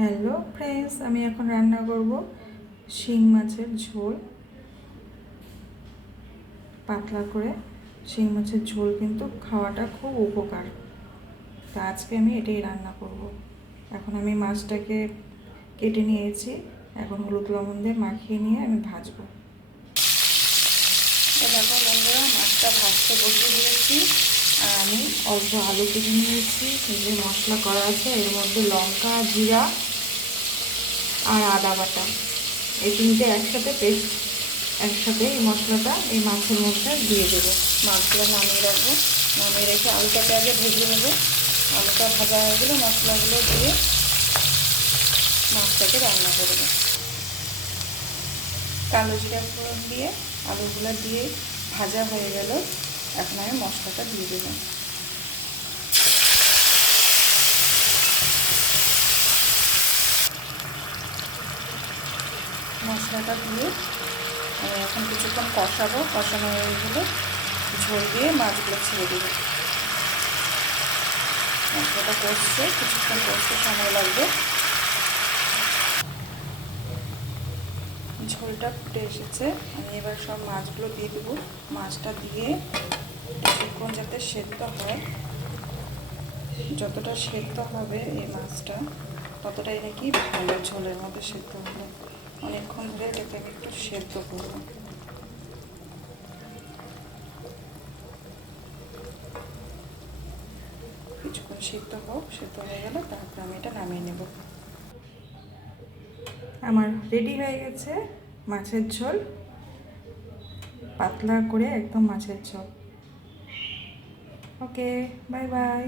Hello friends, আমি এখন রান্না করব শিং মাছের ঝোল। পাতলা করে শিং মাছের ঝোল কিন্তু খাওয়াটা খুব উপকার। তা আজকে আমি এটাই রান্না করব। এখন আমি মাছটাকে কেটে নিয়েছি, এখন হলুদ লবণ দিয়ে মাখিয়ে নিয়ে আমি ভাজবো। দেখো বন্ধুরা, মাছটা ভাজতে বসিয়ে দিয়েছি আর আমি অল্প আলু কেটে নিয়েছি। এই যে মশলা করা আছে, এর মধ্যে লঙ্কা, জিরা আর আদা বাটা, এই তিনটে একসাথে এই মশলাটা এই মাছের মধ্যে দিয়ে দেবো। মাছগুলো নামিয়ে রাখবো, নামিয়ে রেখে আলুটাকে আগে ভেজে নেবো। আলুটা ভাজা হয়ে গেলে মশলাগুলো দিয়ে মাছটাকে রান্না করবো। কালো জিরা ফোড়ন দিয়ে আলুগুলো দিয়ে ভাজা হয়ে গেল, এখন আমি মশলাটা দিয়ে দেবো। মশলাটা দিয়ে আমি এখন কিছুক্ষণ কষাবো। কষানো হয়ে গেলে ঝোল দিয়ে মাছগুলো ছেড়ে দেবো। মশলাটা কিছুক্ষণ কষতে সময় লাগবে। ঝোলটা ফুটে এসেছে, আমি এবার সব মাছগুলো দিয়ে দেবো। মাছটা দিয়ে কিছুক্ষণ যাতে সেদ্ধ হয়, যতটা সেদ্ধ হবে এই মাছটা ততটাই নাকি ভালো ঝোলের মধ্যে সেদ্ধ হবে। অনেকক্ষণ ধরে এটাকে আমি একটু সেদ্ধ করব। কিছুক্ষণ সেদ্ধ হয়ে গেলে তারপর আমি এটা নামিয়ে নেব। আমার রেডি হয়ে গেছে মাছের ঝোল, পাতলা করে একদম মাছের ঝোল। ওকে, বাই বাই।